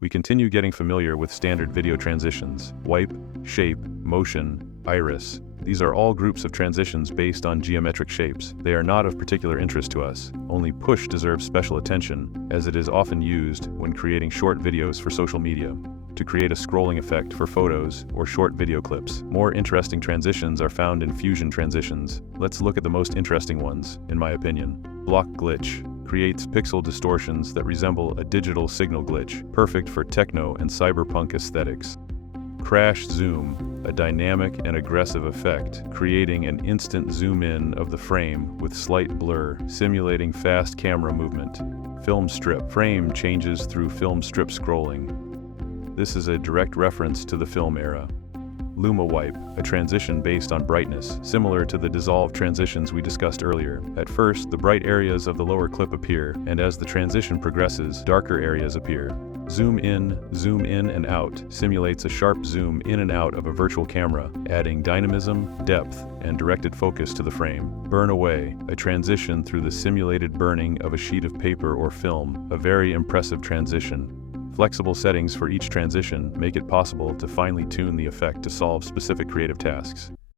We continue getting familiar with standard video transitions: wipe, shape, motion, iris. These are all groups of transitions based on geometric shapes. They are not of particular interest to us. Only push deserves special attention, as it is often used when creating short videos for social media, to create a scrolling effect for photos or short video clips. More interesting transitions are found in fusion transitions. Let's look at the most interesting ones, in my opinion. Block glitch creates pixel distortions that resemble a digital signal glitch, perfect for techno and cyberpunk aesthetics. Crash zoom, a dynamic and aggressive effect, creating an instant zoom in of the frame with slight blur, simulating fast camera movement. Film strip, frame changes through film strip scrolling. This is a direct reference to the film era. Luma wipe, a transition based on brightness, similar to the dissolve transitions we discussed earlier. At first, the bright areas of the lower clip appear, and as the transition progresses, darker areas appear. Zoom in and out simulates a sharp zoom in and out of a virtual camera, adding dynamism, depth, and directed focus to the frame. Burn away, a transition through the simulated burning of a sheet of paper or film, a very impressive transition. Flexible settings for each transition make it possible to finely tune the effect to solve specific creative tasks.